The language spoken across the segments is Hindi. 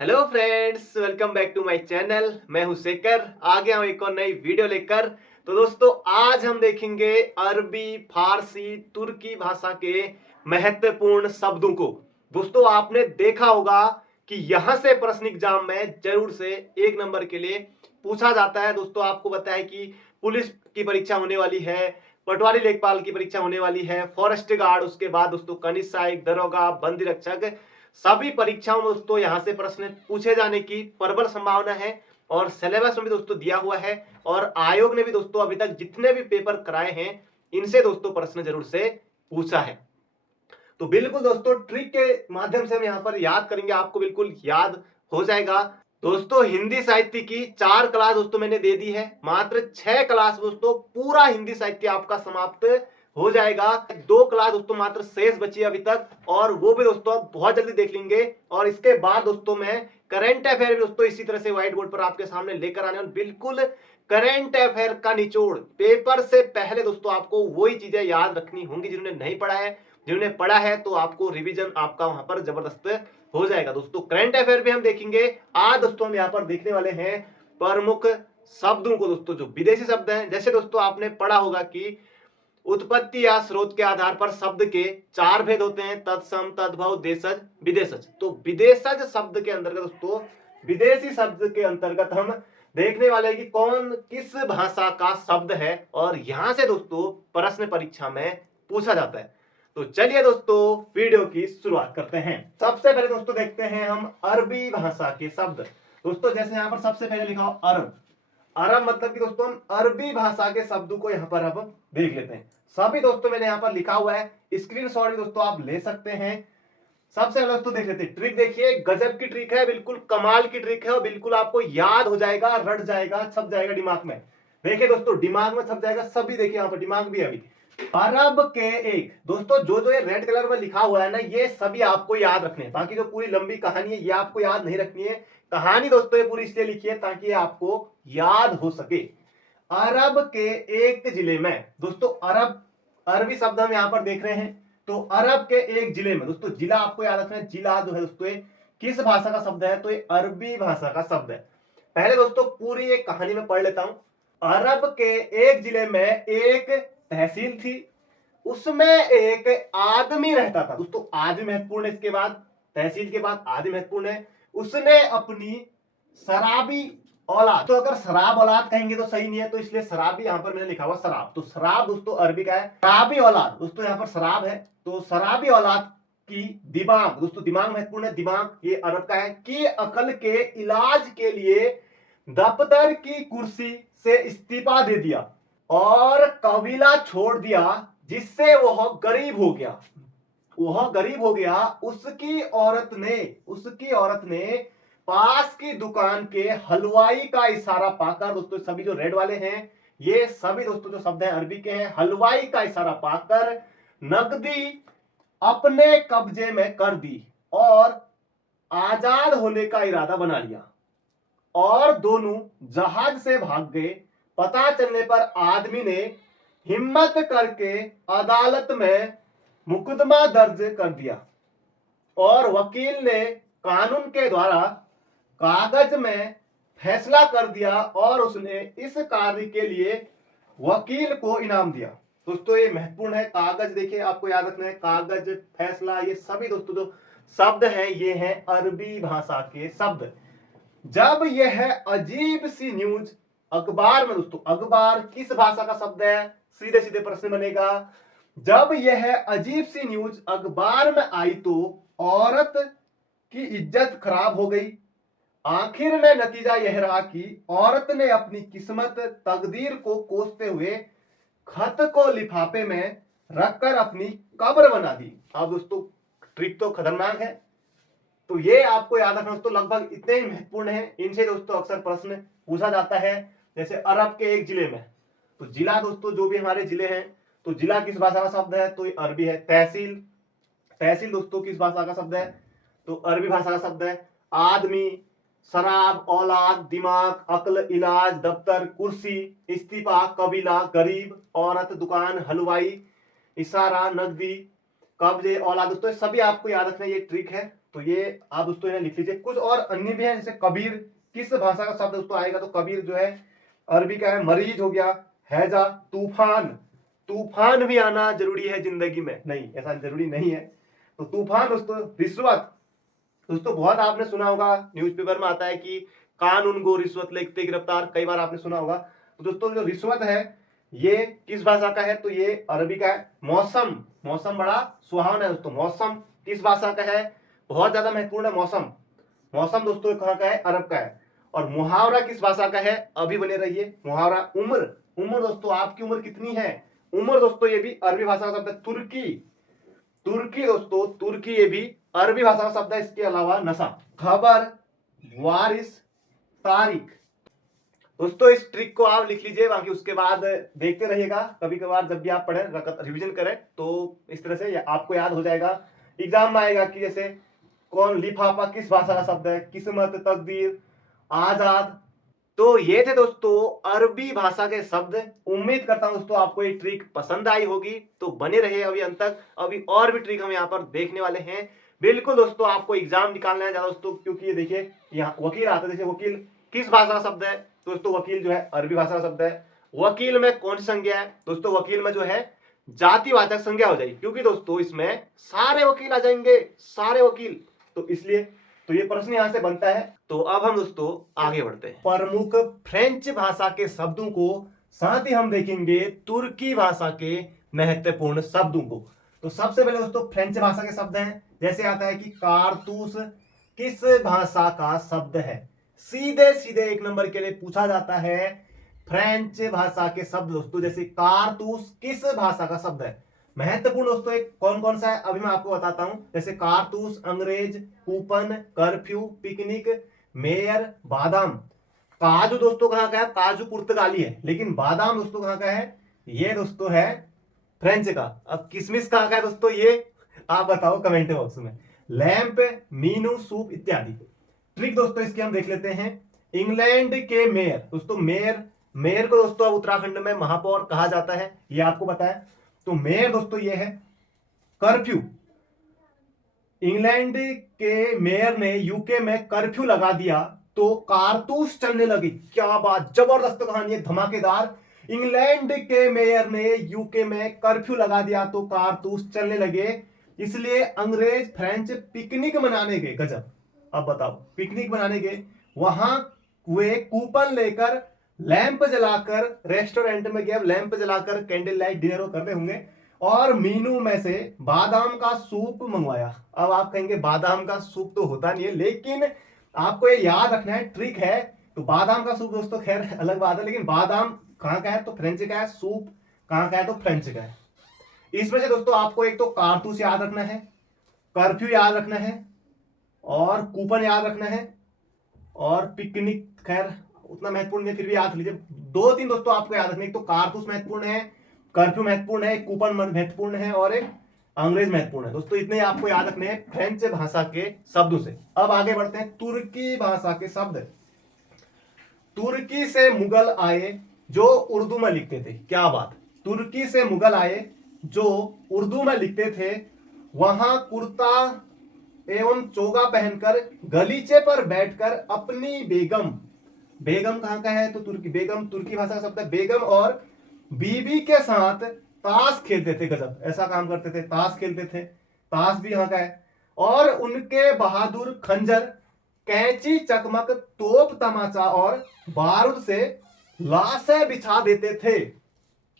Hello friends, welcome back to my channel. मैं हूं शेखर, आ गया हूं एक और नई वीडियो लेकर। तो दोस्तों, आज हम देखेंगे अरबी, फारसी, तुर्की भाषा के महत्वपूर्ण शब्दों को। दोस्तों, आपने देखा होगा कि यहां से प्रश्न एग्जाम में जरूर से 1 नंबर के लिए पूछा जाता है। दोस्तों, आपको पता है कि पुलिस की परीक्षा होने वाली है, पटवारी लेखपाल की परीक्षा होने वाली है, फॉरेस्ट गार्ड, उसके बाद दोस्तों कनिष्ठ सहायक, दरोगा, बंदी रक्षक, सभी परीक्षाओं में दोस्तों यहां से प्रश्न पूछे जाने की प्रबल संभावना है। और सिलेबस में भी दोस्तों दिया हुआ है, और आयोग ने भी दोस्तों अभी तक जितने भी पेपर कराए हैं इनसे दोस्तों प्रश्न जरूर से पूछा है। तो बिल्कुल दोस्तों, ट्रिक के माध्यम से हम यहाँ पर याद करेंगे, आपको बिल्कुल याद हो जाएगा। दोस्तों, हिंदी साहित्य की 4 क्लास दोस्तों मैंने दे दी है, मात्र 6 क्लास दोस्तों पूरा हिंदी साहित्य आपका समाप्त हो जाएगा। 2 क्लास दोस्तों मात्र शेष बची है अभी तक, और वो भी दोस्तों आप बहुत जल्दी देख लेंगे। और इसके बाद दोस्तों मैं करंट अफेयर भी दोस्तों इसी तरह से व्हाइट बोर्ड पर आपके सामने लेकर आने वाला, बिल्कुल करंट अफेयर का निचोड़। पेपर से पहले दोस्तों आपको वही चीजें याद रखनी होंगी जिन्होंने नहीं पढ़ा है। जिन्होंने पढ़ा है तो आपको रिवीजन आपका वहां पर जबरदस्त हो जाएगा। दोस्तों, करंट अफेयर भी हम देखेंगे। आज दोस्तों हम यहाँ पर देखने वाले हैं प्रमुख शब्दों को, दोस्तों जो विदेशी शब्द हैं। जैसे दोस्तों आपने पढ़ा होगा कि उत्पत्ति या स्रोत के आधार पर शब्द के 4 भेद होते हैं: तत्सम, तद्भव, देशज, विदेशज। तो विदेशज शब्द के अंतर्गत दोस्तों, विदेशी शब्द के अंतर्गत हम देखने वाले हैं कि कौन किस भाषा का शब्द है, और यहां से दोस्तों प्रश्न परीक्षा में पूछा जाता है। तो चलिए दोस्तों, वीडियो की शुरुआत करते हैं। सबसे पहले दोस्तों देखते हैं हम अरबी भाषा के शब्द। दोस्तों, जैसे यहां पर सबसे पहले लिखा हो अरब। अरब मतलब कि दोस्तों हम अरबी भाषा के शब्दों को यहां पर अब देख लेते हैं। सभी दोस्तों मैंने यहां पर लिखा हुआ है, स्क्रीनशॉट भी दोस्तों आप ले सकते हैं। सबसे पहले दोस्तों देख लेते हैं ट्रिक। देखिए, गजब की ट्रिक है, बिल्कुल कमाल की ट्रिक है, और बिल्कुल आपको याद हो जाएगा, रट जाएगा, छप जाएगा दिमाग में। देखिए दोस्तों, दिमाग में छप जाएगा सभी। देखिए यहाँ पर दिमाग भी है अभी। अरब के एक, दोस्तों जो जो ये रेड कलर में लिखा हुआ है ना, ये सभी आपको याद रखने हैं। बाकी जो पूरी लंबी कहानी है ये आपको याद नहीं रखनी है। कहानी दोस्तों ये पूरी इसलिए लिखी है ताकि ये आपको याद हो सके। अरब के एक जिले में, दोस्तों अरब अरबी शब्द हम यहां पर देख रहे हैं। तो अरब के एक जिले में, दोस्तों जिला आपको याद रखना है। जिला जो है दोस्तों किस भाषा का शब्द है, तो ये अरबी भाषा का शब्द है। पहले दोस्तों पूरी एक कहानी में पढ़ लेता हूं। अरब के एक जिले में एक तहसील थी, उसमें एक आदमी रहता था। दोस्तों आदमी महत्वपूर्ण है, इसके बाद तहसील के बाद आदमी महत्वपूर्ण है। उसने अपनी शराबी औलाद, तो अगर शराब औलाद कहेंगे तो सही नहीं है, तो इसलिए शराबी यहां पर मैंने लिखा हुआ शराब। तो शराब दोस्तों अरबी का है, शराबी औलाद। दोस्तों यहां पर शराब है, तो शराबी औलाद की दिमाग, दोस्तों दिमाग महत्वपूर्ण है, दिमाग ये अरब का है, कि अकल के इलाज के लिए दफ्तर की कुर्सी से इस्तीफा दे दिया और कबीला छोड़ दिया, जिससे वह गरीब हो गया। वह गरीब हो गया। उसकी औरत ने पास की दुकान के हलवाई का इशारा पाकर, दोस्तों सभी जो रेड वाले हैं ये सभी दोस्तों जो शब्द हैं अरबी के हैं, हलवाई का इशारा पाकर नकदी अपने कब्जे में कर दी और आजाद होने का इरादा बना लिया, और दोनों जहाज से भाग गए। पता चलने पर आदमी ने हिम्मत करके अदालत में मुकदमा दर्ज कर दिया, और वकील ने कानून के द्वारा कागज में फैसला कर दिया, और उसने इस कार्य के लिए वकील को इनाम दिया। दोस्तों ये महत्वपूर्ण है, कागज देखिए आपको याद रखना है, कागज, फैसला, ये सभी दोस्तों जो शब्द हैं ये हैं अरबी भाषा के शब्द। जब यह अजीब सी न्यूज अखबार में, दोस्तों अखबार किस भाषा का शब्द है, सीधे सीधे प्रश्न बनेगा। जब यह अजीब सी न्यूज अखबार में आई तो औरत की इज्जत खराब हो गई। आखिर में नतीजा यह रहा कि औरत ने अपनी किस्मत, तकदीर को कोसते हुए खत को लिफाफे में रखकर अपनी कब्र बना दी। अब दोस्तों ट्रिक तो खतरनाक है, तो ये आपको याद रखना दोस्तों, लगभग इतने ही महत्वपूर्ण है। इनसे दोस्तों अक्सर प्रश्न पूछा जाता है। जैसे अरब के एक जिले में, तो जिला दोस्तों जो भी हमारे जिले हैं, तो जिला किस भाषा का शब्द है, तो ये अरबी है। तहसील, तहसील दोस्तों किस भाषा का शब्द है, तो अरबी भाषा का शब्द है। आदमी, शराब, औलाद, दिमाग, अक्ल, इलाज, दफ्तर, कुर्सी, इस्तीफा, कबीला, गरीब, औरत, दुकान, हलवाई, इशारा, नकदी, कब्जे, औलाद। दोस्तों सभी आपको याद रखना, ये ट्रिक है। तो ये आप दोस्तों इन्हें लिख लीजिए। कुछ और अन्य भी है, जैसे कबीर किस भाषा का शब्द दोस्तों आएगा, तो कबीर जो है अरबी का है। मरीज हो गया, हैजा, तूफान, तूफान भी आना जरूरी है जिंदगी में, नहीं ऐसा जरूरी नहीं है। तो तूफान दोस्तों। रिश्वत दोस्तों बहुत आपने सुना होगा, न्यूज़पेपर में आता है कि कानून गो रिश्वत लेते गिरफ्तार, कई बार आपने सुना होगा। तो दोस्तों जो रिश्वत है ये किस भाषा का है, तो ये अरबी का है। मौसम, मौसम बड़ा सुहावना है दोस्तों, मौसम किस भाषा का है, बहुत ज्यादा महत्वपूर्ण है मौसम। मौसम दोस्तों कहाँ का है, अरब का है। और मुहावरा किस भाषा का है, अभी बने रहिए। मुहावरा उम्र, उम्र दोस्तों आपकी उम्र कितनी है, उम्र दोस्तों ये भी अरबी भाषा का शब्द है। तुर्की, तुर्की दोस्तों, तुर्की ये भी अरबी भाषा का शब्द है। इसके अलावा नशा, खबर, वारिस, तारीख। दोस्तों इस ट्रिक को आप लिख लीजिए, बाकी उसके बाद देखते रहिएगा। कभी कभार जब भी आप पढ़ें, रिवीजन करें, तो इस तरह से आपको याद हो जाएगा। एग्जाम में आएगा कि जैसे कौन, लिफाफा किस भाषा का शब्द है, किस्मत, तकदीर, आजाद। तो ये थे दोस्तों अरबी भाषा के शब्द। उम्मीद करता हूं दोस्तों आपको ये ट्रिक पसंद आई होगी, तो बने रहिए अभी अंत तक। अभी और भी ट्रिक हम यहाँ पर देखने वाले हैं। बिल्कुल दोस्तों आपको एग्जाम निकालना है ज्यादा दोस्तों, क्योंकि ये देखिए यहाँ वकील आता है। जैसे वकील किस भाषा का शब्द है, दोस्तों वकील जो है अरबी भाषा का शब्द है। वकील में कौन सी संज्ञा है, दोस्तों वकील में जो है जातिवाचक संज्ञा हो जाएगी, क्योंकि दोस्तों इसमें सारे वकील आ जाएंगे, सारे वकील। तो इसलिए तो ये प्रश्न यहां से बनता है। तो अब हम दोस्तों आगे बढ़ते हैं। प्रमुख फ्रेंच भाषा के शब्दों को, साथ ही हम देखेंगे तुर्की भाषा के महत्वपूर्ण शब्दों को। तो सबसे पहले दोस्तों फ्रेंच भाषा के शब्द हैं। जैसे आता है कि कारतूस किस भाषा का शब्द है, सीधे सीधे एक नंबर के लिए पूछा जाता है फ्रेंच भाषा के शब्द दोस्तों। जैसे कारतूस किस भाषा का शब्द है, महत्वपूर्ण दोस्तों एक कौन कौन सा है अभी मैं आपको बताता हूं। जैसे कारतूस, अंग्रेज, कूपन, कर्फ्यू, पिकनिक, मेयर, बादाम। काजू दोस्तों कहां का है, काजू पुर्तगाली है, लेकिन बादाम दोस्तों कहां का है, ये दोस्तों है फ्रेंच का। अब किशमिश कहां का है दोस्तों, ये आप बताओ कमेंट बॉक्स में। लैंप, मीनू, सूप इत्यादि। ट्रिक दोस्तों इसकी हम देख लेते हैं। इंग्लैंड के मेयर दोस्तों, मेयर, मेयर को दोस्तों अब उत्तराखंड में महापौर कहा जाता है, ये आपको पता है। तो मेयर दोस्तों ये है। कर्फ्यू, इंग्लैंड के मेयर ने यूके में कर्फ्यू लगा दिया तो कारतूस चलने लगी। क्या बात, जबरदस्त कहानी है, धमाकेदार। इंग्लैंड के मेयर ने यूके में कर्फ्यू लगा दिया तो कारतूस चलने लगे, इसलिए अंग्रेज फ्रेंच पिकनिक मनाने गए। गजब। अब बताओ, पिकनिक मनाने गए, वहां वे कूपन लेकर, लैंप जलाकर, रेस्टोरेंट में गए, लैंप जलाकर कैंडल लाइट डिनर कर रहे होंगे, और मीनू में से बादाम का सूप मंगवाया। अब आप कहेंगे बादाम का सूप तो होता नहीं है, लेकिन आपको ये याद रखना है, ट्रिक है। तो बादाम का सूप दोस्तों खैर अलग बात है, लेकिन बादाम कहां का है, तो फ्रेंच का है। सूप कहां का है, तो फ्रेंच का है। इसमें से दोस्तों आपको एक तो कारतूस याद रखना है, कर्फ्यू याद रखना है, और कूपन याद रखना है, और पिकनिक खैर उतना महत्वपूर्ण नहीं, फिर भी याद लीजिए। दो तीन दोस्तों आपको याद रखना है, एक तो कारतूस महत्वपूर्ण है, कर्फ्यू महत्वपूर्ण है, कूपन महत्वपूर्ण है, और एक अंग्रेज महत्वपूर्ण है। दोस्तों इतने आपको याद रखने हैं फ्रेंच भाषा के शब्दों से। अब आगे बढ़ते हैं तुर्की भाषा के शब्द। तुर्की से मुगल आए जो उर्दू में लिखते थे। क्या बात, तुर्की से मुगल आए जो उर्दू में लिखते थे, वहां कुर्ता एवं चोगा पहनकर गलीचे पर बैठकर अपनी बेगम, बेगम कहां का है, तो तुर्की, बेगम तुर्की भाषा का शब्द है। बेगम और बीबी के साथ ताश खेलते थे। गजब, ऐसा काम करते थे, ताश खेलते थे, ताश भी यहाँ का है। और उनके बहादुर खंजर, कैंची, चकमक, तोप तमाचा और बारूद से लाशें बिछा देते थे।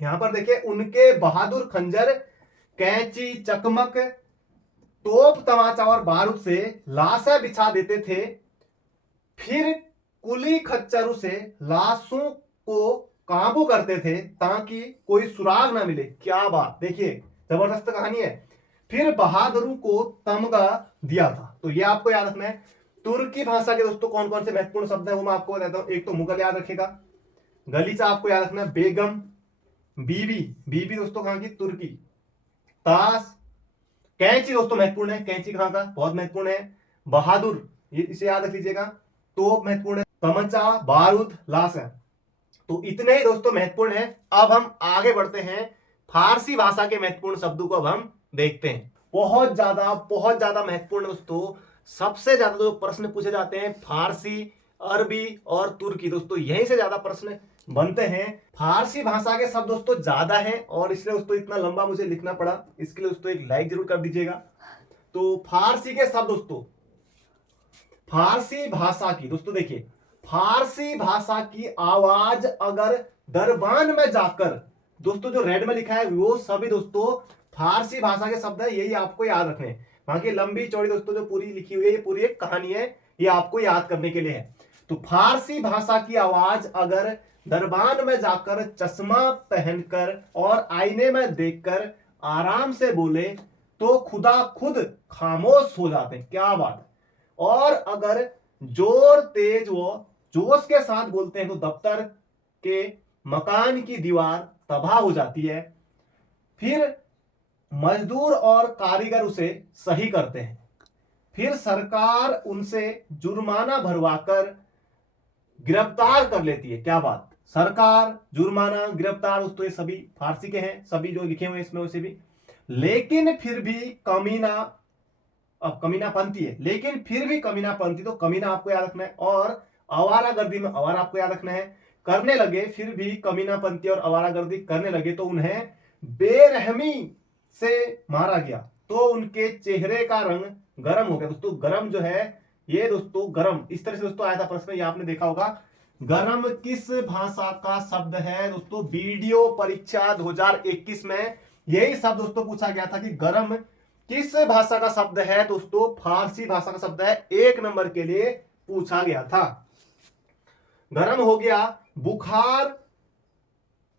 यहां पर देखिए, उनके बहादुर खंजर, कैंची, चकमक, तोप तमाचा और बारूद से लाशें बिछा देते थे, फिर कुली खच्चरों से लाशों को काबू करते थे ताकि कोई सुराग ना मिले। क्या बात, देखिए जबरदस्त कहानी है। फिर बहादुरों को तमगा दिया था। तो ये आपको याद रखना है। तुर्की भाषा के दोस्तों कौन कौन से महत्वपूर्ण शब्द है वो मैं आपको बताता हूं। एक तो मुगल याद रखेगा, गलीचा आपको याद रखना है, बेगम, बीबी, बीबी दोस्तों कहां की, तुर्की, ताश, कैंची दोस्तों महत्वपूर्ण है, कैंची कहां का, बहुत महत्वपूर्ण है, बहादुर, ये इसे याद रख लीजिएगा, तोप महत्वपूर्ण है, तमंचा, बारूद, लाश है। तो इतने ही दोस्तों महत्वपूर्ण है। अब हम आगे बढ़ते हैं, फारसी भाषा के महत्वपूर्ण शब्दों को अब हम देखते हैं। बहुत ज्यादा महत्वपूर्ण दोस्तों सबसे ज्यादा जो प्रश्न पूछे जाते हैं फारसी, अरबी और तुर्की। दोस्तों यहीं से ज्यादा प्रश्न बनते हैं। फारसी भाषा के शब्द दोस्तों ज्यादा हैं और इसलिए दोस्तों इतना लंबा मुझे लिखना पड़ा। इसके लिए दोस्तों एक लाइक जरूर कर दीजिएगा। तो फारसी के शब्द दोस्तों, फारसी भाषा की दोस्तों देखिए, फारसी भाषा की आवाज अगर दरबान में जाकर, दोस्तों जो रेड में लिखा है वो सभी दोस्तों फारसी भाषा के शब्द है, यही आपको याद रखने हैं। बाकी लंबी चौड़ी दोस्तों जो पूरी लिखी हुई है, ये पूरी एक कहानी है, ये आपको याद करने के लिए है। तो फारसी भाषा की आवाज अगर दरबान में जाकर चश्मा पहनकर और आईने में देखकर आराम से बोले तो खुदा खुद खामोश हो जाते हैं। क्या बात। और अगर जोर तेज व जोश के साथ बोलते हैं तो दफ्तर के मकान की दीवार तबाह हो जाती है। फिर मजदूर और कारीगर उसे सही करते हैं। फिर सरकार उनसे जुर्माना भरवाकर गिरफ्तार कर लेती है। क्या बात। सरकार, जुर्माना, गिरफ्तार, दोस्तों ये सभी फारसी के हैं, सभी जो लिखे हुए इसमें उसे भी। लेकिन फिर भी कमीना, अब कमीनापंथी है, लेकिन फिर भी कमीनापंथी, तो कमीना आपको याद रखना है। और आवारागर्दी में आवारा आपको याद रखना है। करने लगे, फिर भी कमीनापंथी और आवारागर्दी करने लगे तो उन्हें बेरहमी से मारा गया तो उनके चेहरे का रंग गर्म हो गया। दोस्तों गर्म जो है ये दोस्तों गर्म इस तरह से दोस्तों आया था प्रश्न, ये आपने देखा होगा। गर्म किस भाषा का शब्द है दोस्तों? वीडियो परीक्षा 2021 में यही शब्द दोस्तों पूछा गया था कि गर्म किस भाषा का शब्द है दोस्तों? फारसी भाषा का शब्द है, 1 नंबर के लिए पूछा गया था। गर्म हो गया, बुखार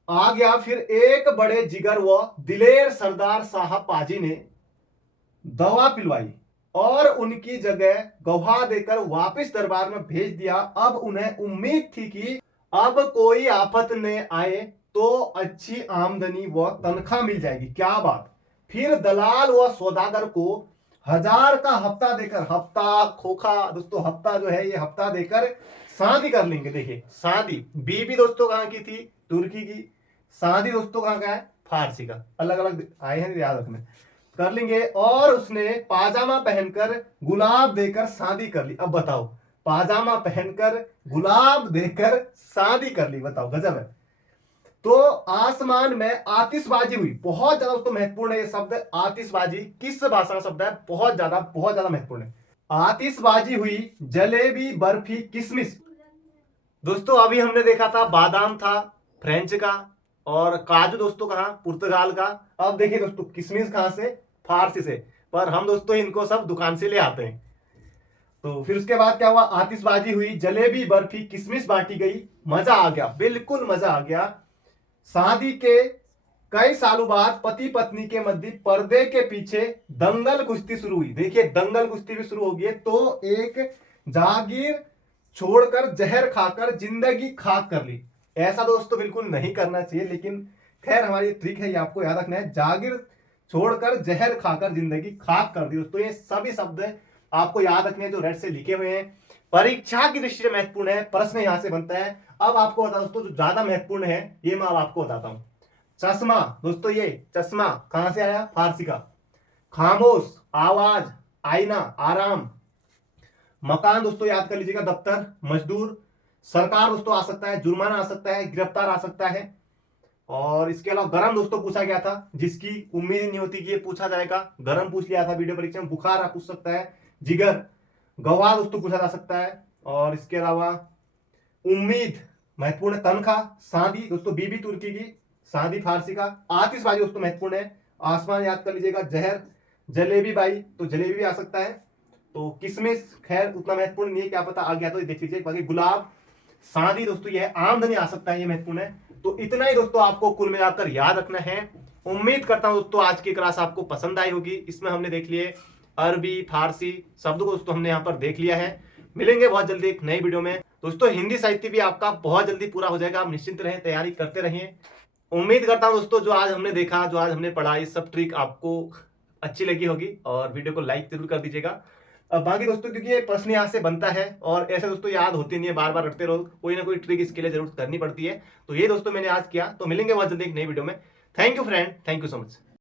आ गया, फिर एक बड़े जिगर व दिलेर सरदार साहब पाजी ने दवा पिलवाई और उनकी जगह गवाह देकर वापस दरबार में भेज दिया। अब उन्हें उम्मीद थी कि अब कोई आफत न आए तो अच्छी आमदनी व तनख्वाह मिल जाएगी। क्या बात। फिर दलाल व सौदागर को 1000 का हफ्ता देकर, हफ्ता खोखा दोस्तों, हफ्ता जो है ये हफ्ता देकर शादी कर लेंगे। देखिए शादी, बीबी दोस्तों कहां की थी? तुर्की की। शादी दोस्तों कहां का है? फारसी का। अलग अलग आए हैं, याद रखना, कर लेंगे। और उसने पाजामा पहनकर गुलाब देकर शादी कर ली। अब बताओ, पाजामा पहनकर गुलाब देकर शादी कर ली, बताओ गजब है। तो आसमान में आतिशबाजी हुई। बहुत ज्यादा दोस्तों महत्वपूर्ण है ये शब्द, आतिशबाजी किस भाषा का शब्द है? बहुत ज्यादा महत्वपूर्ण है। आतिशबाजी हुई, जलेबी, बर्फी, किशमिश। दोस्तों अभी हमने देखा था बादाम था फ्रेंच का, और काजू दोस्तों कहां? पुर्तगाल का। अब देखिए दोस्तों किशमिश कहां से? फारसी से। पर हम दोस्तों इनको सब दुकान से ले आते हैं। तो फिर उसके बाद क्या हुआ? आतिशबाजी हुई, जलेबी, बर्फी, किशमिश बांटी गई, मजा आ गया, बिल्कुल मजा आ गया। शादी के कई सालों बाद पति पत्नी के मध्य पर्दे के पीछे दंगल कुश्ती शुरू हुई। देखिए दंगल कुश्ती भी शुरू हो गई। तो एक जागीर छोड़कर जहर खाकर जिंदगी खाक कर ली। ऐसा दोस्तों बिल्कुल नहीं करना चाहिए, लेकिन खैर हमारी ट्रिक है, ये आपको याद रखना है। जागीर छोड़कर जहर खाकर जिंदगी खाक कर दी। दोस्तों ये सभी शब्द आपको याद रखने हैं जो रेड से लिखे हुए हैं, परीक्षा की दृष्टि से महत्वपूर्ण है, प्रश्न यहां से बनता है। अब आपको बता दोस्तों जो ज्यादा महत्वपूर्ण है ये मैं अब आपको बताता हूं। चश्मा दोस्तों, ये चश्मा कहां से आया? फारसी का। खामोश, आवाज, आईना, आराम। मकान दोस्तों याद कर लीजिएगा, दफ्तर, मजदूर। सरकार दोस्तों आ सकता है, जुर्माना आ सकता है, गिरफ्तार आ सकता है। और इसके अलावा गरम दोस्तों पूछा गया था, जिसकी उम्मीद नहीं होती कि ये पूछा जाएगा। गरम पूछ लिया था वीडियो परीक्षा में। बुखार आप पूछ सकता है, जिगर, गवाह दोस्तों पूछा जा सकता है। और इसके अलावा उम्मीद महत्वपूर्ण, तनख्वाह, शादी दोस्तों बीबी तुर्की की, शादी फारसी का। आतिशबाजी दोस्तों महत्वपूर्ण है, आसमान याद कर लीजिएगा, जहर, जलेबी बाई तो जलेबी भी आ सकता है। तो किशमिश खैर उतना महत्वपूर्ण नहीं है, क्या पता आ गया तो देख लीजिए। बाकी गुलाब, शादी दोस्तों ये आमदनी आ सकता है, ये महत्वपूर्ण है। तो इतना ही दोस्तों आपको कुल मिलाकर याद रखना है। उम्मीद करता हूं दोस्तों आज की क्लास आपको पसंद आई होगी। इसमें हमने देख लिए अरबी, फारसी शब्द को दोस्तों हमने यहाँ पर देख लिया है। मिलेंगे बहुत जल्दी एक नई वीडियो में दोस्तों। हिंदी साहित्य भी आपका बहुत जल्दी पूरा हो जाएगा, आप निश्चिंत रहें, तैयारी करते रहिए। उम्मीद करता हूं दोस्तों जो आज हमने देखा, जो आज हमने पढ़ा, ये सब ट्रिक आपको अच्छी लगी होगी और वीडियो को लाइक जरूर कर दीजिएगा। अब बाकी दोस्तों क्योंकि ये प्रश्न यहाँ से बनता है और ऐसे दोस्तों याद होती नहीं है, बार बार रटते रहो, कोई ना कोई ट्रिक इसके लिए जरूर करनी पड़ती है। तो ये दोस्तों मैंने आज किया। तो मिलेंगे बहुत जल्दी एक नई वीडियो में। Thank you friend, thank you so much.